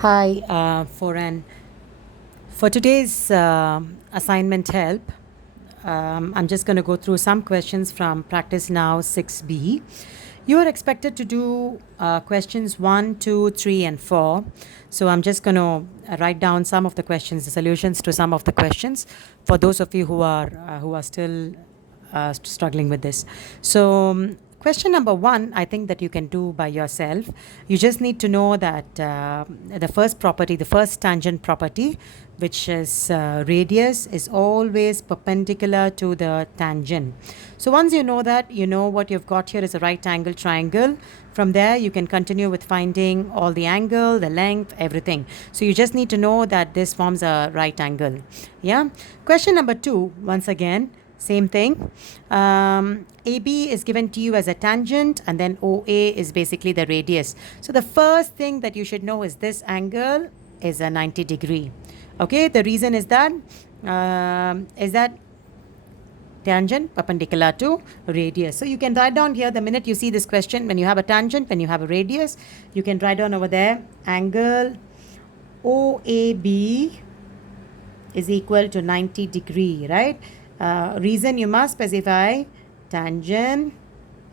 Hi, for today's assignment help, I'm just going to go through some questions from Practice Now 6B. You are expected to do questions 1, 2, 3, and 4. So I'm just going to write down some of the questions, the solutions to some of the questions for those of you who are still struggling with this. So, question number 1, I think that you can do by yourself. You just need to know that the first property, the first tangent property, which is radius, is always perpendicular to the tangent. So, once you know that, you know what you've got here is a right angle triangle. From there, you can continue with finding all the angle, the length, everything. So, you just need to know that this forms a right angle. Yeah. Question number 2, once again, same thing. AB is given to you as a tangent, and then OA is basically the radius. So the first thing that you should know is this angle is a 90 degree. Okay, the reason is that tangent perpendicular to radius. So you can write down here the minute you see this question, when you have a tangent, when you have a radius, you can write down over there angle OAB is equal to 90 degree, right? Reason you must specify tangent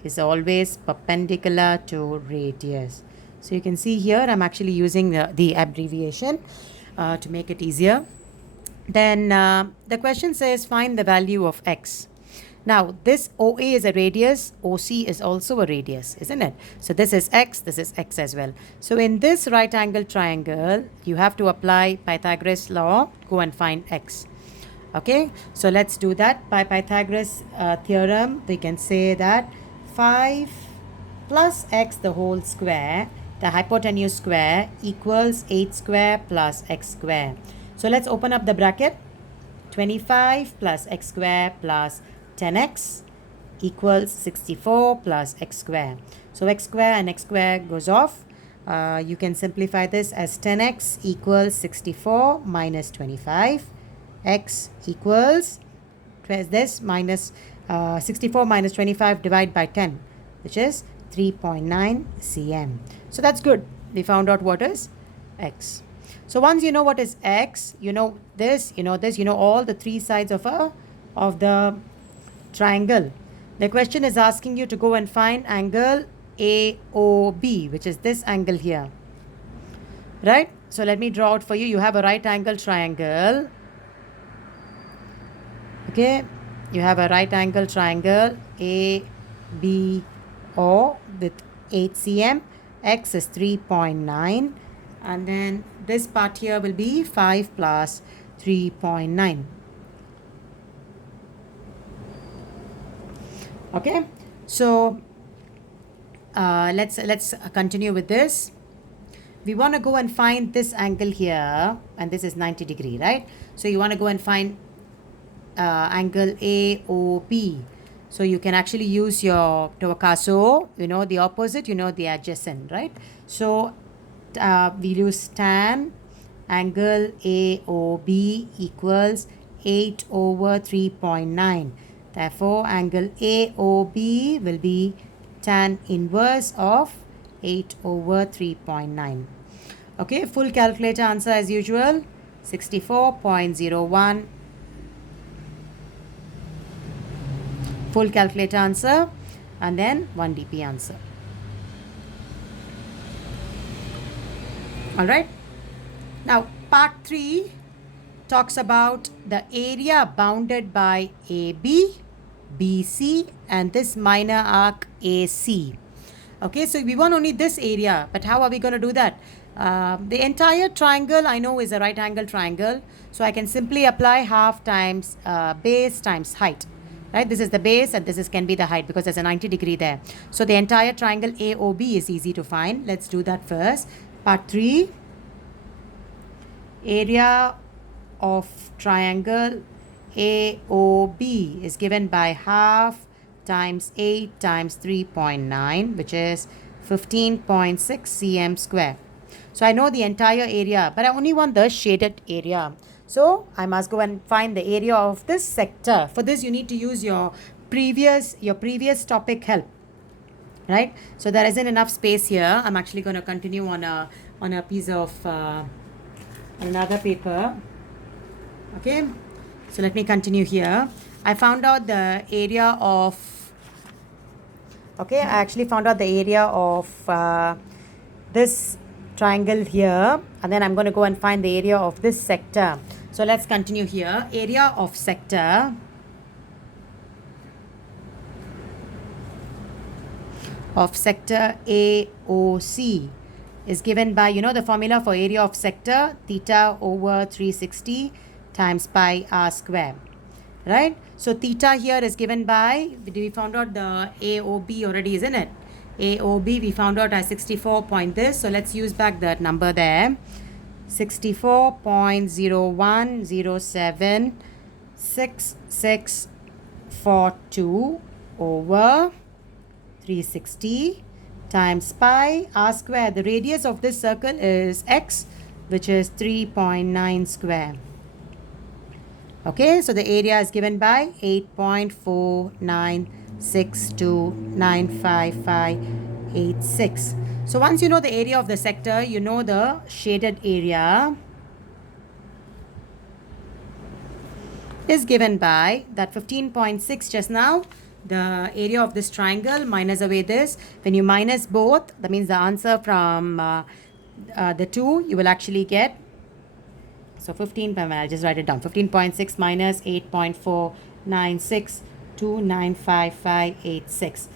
is always perpendicular to radius. So you can see here I'm actually using the abbreviation to make it easier. Then the question says find the value of x. Now this OA is a radius, OC is also a radius, isn't it? So this is x as well. So in this right angle triangle, you have to apply Pythagoras law, go and find x. Okay, so let's do that. By Pythagoras theorem, we can say that 5 plus x the whole square, the hypotenuse square, equals 8 square plus x square. So let's open up the bracket. 25 plus x square plus 10x equals 64 plus x square. So x square and x square goes off. You can simplify this as 10x equals 64 minus 25. X equals this minus 64 minus 25 divided by 10, which is 3.9 cm. So that's good. We found out what is x. So once you know what is x, you know this, you know this, you know all the three sides of the triangle. The question is asking you to go and find angle AOB, which is this angle here. Right? So let me draw it for you. You have a right angle triangle. Okay, you have a right angle triangle ABO with 8 cm, x is 3.9, and then this part here will be 5 plus 3.9. Okay, so let's continue with this. We want to go and find this angle here, and this is 90 degree, right? So you want to go and find angle AOB. So you can actually use your Tokaso, you know the opposite, you know the adjacent, right? So we use tan angle AOB equals 8 over 3.9. Therefore, angle AOB will be tan inverse of 8 over 3.9. Okay, full calculator answer as usual, 64.01. Full calculator answer, and then 1 dp answer. All right. Now, part 3 talks about the area bounded by AB, BC, and this minor arc AC. Okay, so we want only this area, but how are we going to do that? The entire triangle I know is a right angle triangle, so I can simply apply half times base times height. Right, this is the base and this can be the height because there's a 90 degree there. So the entire triangle AOB is easy to find. Let's do that first. Part 3, area of triangle AOB is given by half times 8 times 3.9, which is 15.6 cm square. So I know the entire area, but I only want the shaded area. So I must go and find the area of this sector. For this, you need to use your previous topic help, right? So there isn't enough space here. I'm actually going to continue on on a piece of another paper. Okay, so let me continue here. I found out the area of, okay, I actually found out the area of this triangle here, and then I'm going to go and find the area of this sector. So let's continue here. Area of sector AOC is given by, you know the formula for area of sector, theta over 360 times pi r square, right? So theta here is given by, we found out the AOB already, isn't it? AOB we found out as 64 point this, so let's use back that number there. 64.01076642 over 360 times pi r square. The radius of this circle is x, which is 3.9 square. Okay, so the area is given by 8.49629556. So once you know the area of the sector, you know the shaded area is given by that 15.6 just now, the area of this triangle minus away this. When you minus both, that means the answer from the two, you will actually get, so 15, I'll just write it down, 15.6 minus 8.49629556,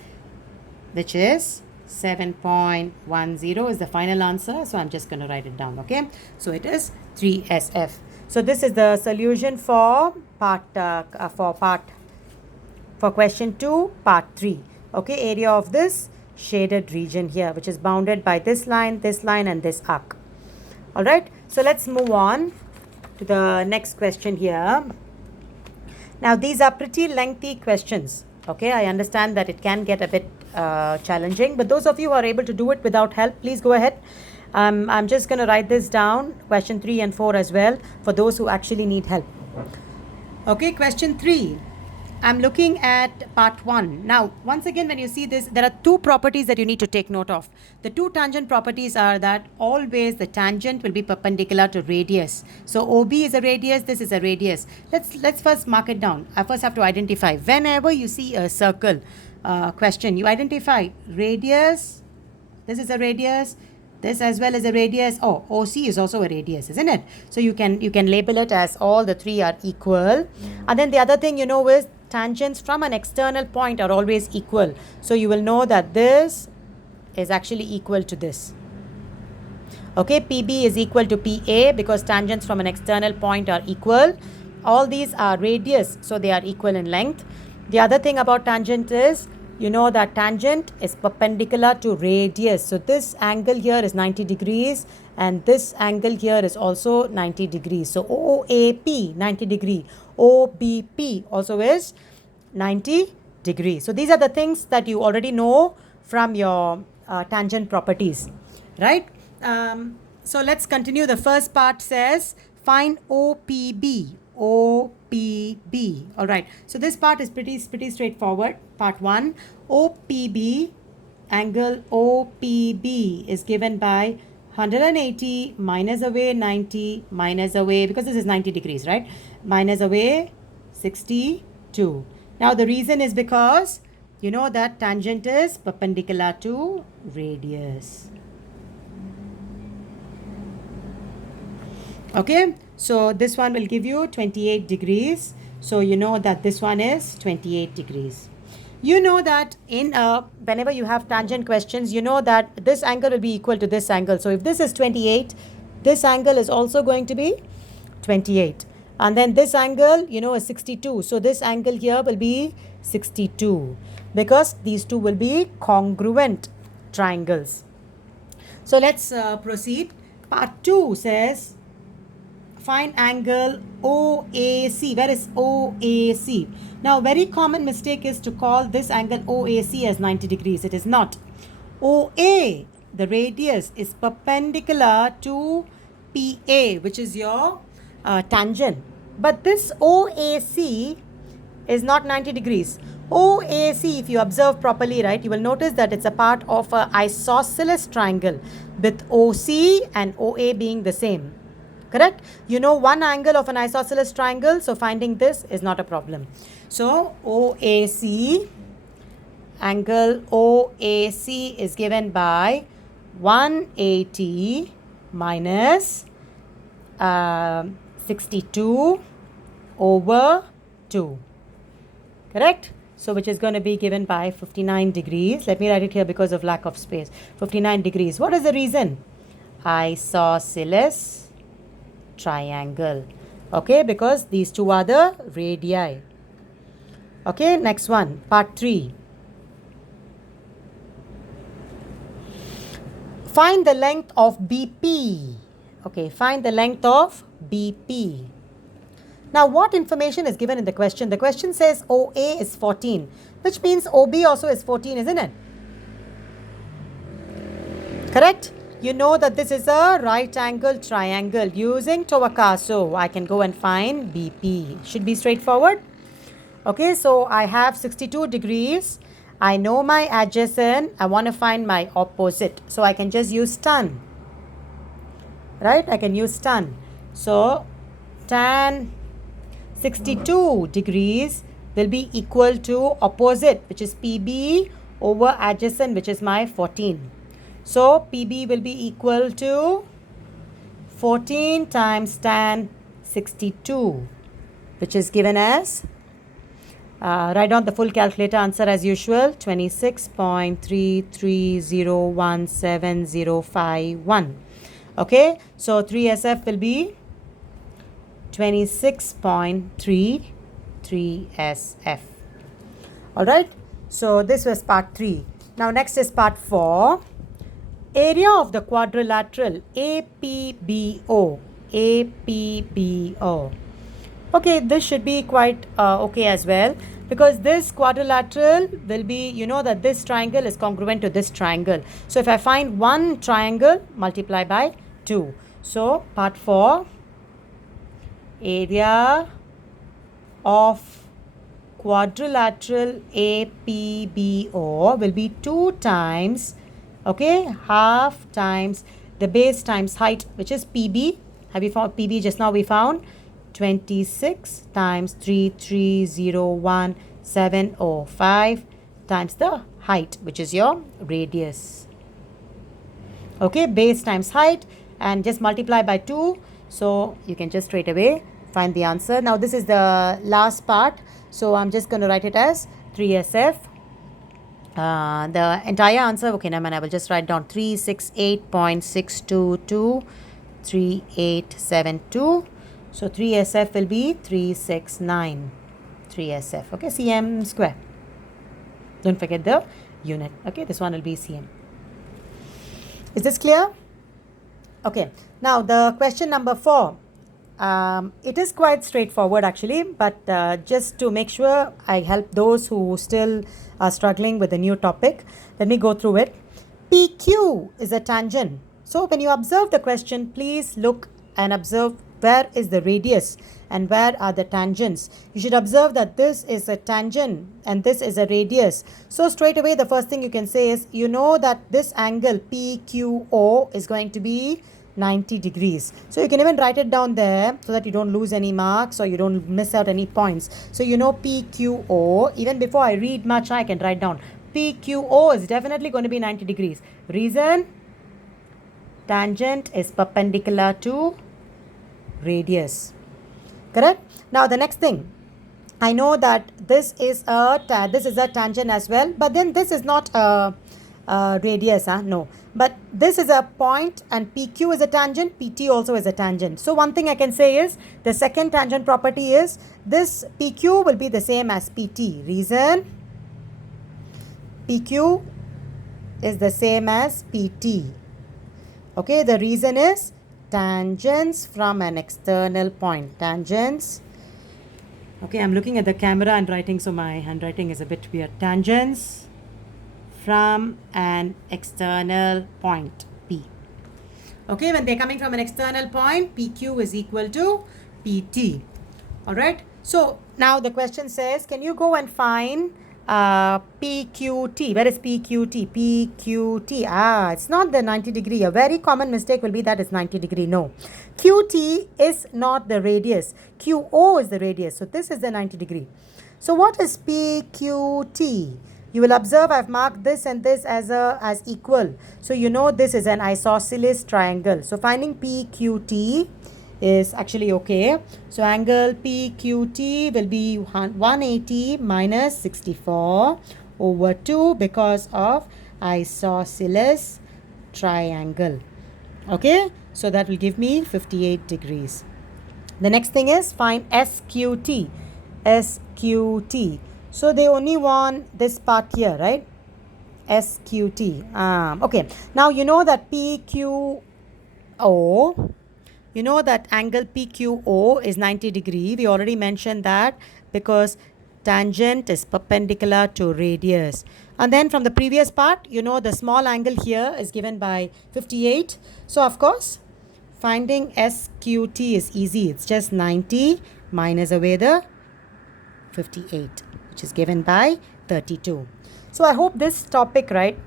which is 7.10 is the final answer. So I'm just going to write it down. Okay, so it is 3SF. So this is the solution for question 2 part 3. Okay, area of this shaded region here, which is bounded by this line and this arc. All right, so let's move on to the next question here. Now these are pretty lengthy questions. Okay, I understand that it can get a bit challenging, but those of you who are able to do it without help, please go ahead. I'm just going to write this down, question 3 and 4 as well, for those who actually need help. Okay, question 3. I'm looking at part 1. Now, once again, when you see this, there are two properties that you need to take note of. The two tangent properties are that always the tangent will be perpendicular to radius. So OB is a radius, this is a radius. Let's first mark it down. I first have to identify. Whenever you see a circle question, you identify radius, this is a radius, this as well as a radius. Oh, OC is also a radius, isn't it? So you can label it as all the three are equal. And then the other thing you know is tangents from an external point are always equal. So you will know that this is actually equal to this. Okay, PB is equal to PA because tangents from an external point are equal. All these are radius, so they are equal in length. The other thing about tangent is, you know that tangent is perpendicular to radius. So this angle here is 90 degrees and this angle here is also 90 degrees. So OAP 90 degree, OBP also is 90 degrees. So these are the things that you already know from your tangent properties, right? So let's continue. The first part says find OPB. OPB. All right. So this part is pretty straightforward. Part 1. OPB, angle OPB is given by 180 minus away 90 minus away, because this is 90 degrees, right? Minus away 62. Now the reason is because you know that tangent is perpendicular to radius. Okay, so this one will give you 28 degrees. So you know that this one is 28 degrees. You know that in whenever you have tangent questions, you know that this angle will be equal to this angle. So if this is 28, this angle is also going to be 28. And then this angle, you know, is 62. So this angle here will be 62 because these two will be congruent triangles. So let's proceed. Part 2 says find angle OAC. Where is OAC? Now, very common mistake is to call this angle OAC as 90 degrees. It is not. OA, the radius, is perpendicular to PA, which is your tangent. But this OAC is not 90 degrees. OAC, if you observe properly, right, you will notice that it's a part of an isosceles triangle. with OC and OA being the same. Correct? You know one angle of an isosceles triangle, so finding this is not a problem. So OAC, angle OAC is given by 180 minus 62 over 2. Correct? So which is going to be given by 59 degrees. Let me write it here because of lack of space. 59 degrees. What is the reason? Isosceles triangle. Okay, because these two are the radii. Okay, next one, part 3. Find the length of BP. Okay, find the length of BP. Now, what information is given in the question? The question says OA is 14, which means OB also is 14, isn't it? Correct? You know that this is a right angle triangle. Using Toakaso, I can go and find BP. Should be straightforward. Okay, so I have 62 degrees. I know my adjacent. I want to find my opposite. So I can just use tan. Right? I can use tan. So tan 62 degrees will be equal to opposite, which is PB, over adjacent, which is my 14. So PB will be equal to 14 times tan 62, which is given as, write down the full calculator answer as usual, 26.33017051. Okay, so 3SF will be 26.33 SF. Alright, so this was part 3. Now next is part 4. Area of the quadrilateral APBO. APBO. Okay, this should be quite okay as well, because this quadrilateral will be, you know that this triangle is congruent to this triangle. So if I find one triangle, multiply by 2. So part 4. Area of quadrilateral APBO will be 2 times, okay, half times the base times height, which is PB. Have you found PB just now? We found 26 times 3301,705 times the height, which is your radius. Okay, base times height, and just multiply by 2. So you can just straight away find the answer. Now this is the last part, so I'm just going to write it as 3SF. The entire answer, okay, now I will just write down 368.6223872. So 3SF will be 369 3SF. Okay, cm square. Don't forget the unit. Okay, this one will be cm. Is this clear? Okay, now the question number 4. It is quite straightforward actually, but just to make sure I help those who still are struggling with the new topic, let me go through it. PQ is a tangent. So when you observe the question, please look and observe where is the radius and where are the tangents. You should observe that this is a tangent and this is a radius. So straight away the first thing you can say is, you know that this angle PQO is going to be 90 degrees. So you can even write it down there so that you don't lose any marks or you don't miss out any points. So you know PQO, even before I read much, I can write down PQO is definitely going to be 90 degrees. Reason? Tangent is perpendicular to radius. Correct? Now the next thing, I know that this is a tangent as well, but then this is not a radius, no. But this is a point and PQ is a tangent, PT also is a tangent. So one thing I can say is the second tangent property is this PQ will be the same as PT. Reason? PQ is the same as PT. Okay, the reason is tangents from an external point. Tangents. Okay, I'm looking at the camera and writing, so my handwriting is a bit weird. Tangents from an external point P. Okay, when they're coming from an external point, PQ is equal to PT. Alright, so now the question says, can you go and find PQT. Where is PQT? PQT. It's not the 90 degree. A very common mistake will be that it's 90 degree. No. QT is not the radius. QO is the radius. So this is the 90 degree. So what is PQT? You will observe I've marked this and this as equal. So you know this is an isosceles triangle. So finding PQT is actually okay. So angle PQT will be 180 minus 64 over 2 because of isosceles triangle. Okay, so that will give me 58 degrees. The next thing is find SQT. SQT. So they only want this part here, right? SQT. Okay. Now you know that PQO. You know that angle PQO is 90 degree. We already mentioned that because tangent is perpendicular to radius. And then from the previous part, you know the small angle here is given by 58. So of course, finding SQT is easy. It's just 90 minus away the 58, which is given by 32. So I hope this topic, right,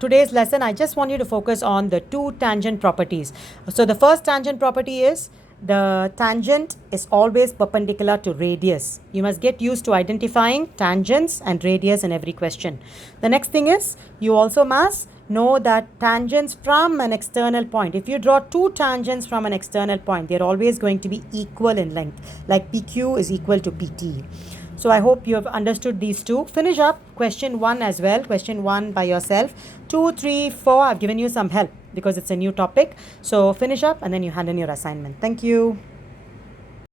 today's lesson, I just want you to focus on the two tangent properties. So the first tangent property is the tangent is always perpendicular to radius. You must get used to identifying tangents and radius in every question. The next thing is you also must know that tangents from an external point, if you draw two tangents from an external point, they're always going to be equal in length, like PQ is equal to PT. So I hope you have understood these two. Finish up question 1 as well, question 1 by yourself. 2, 3, 4, I've given you some help because it's a new topic. So finish up and then you hand in your assignment. Thank you.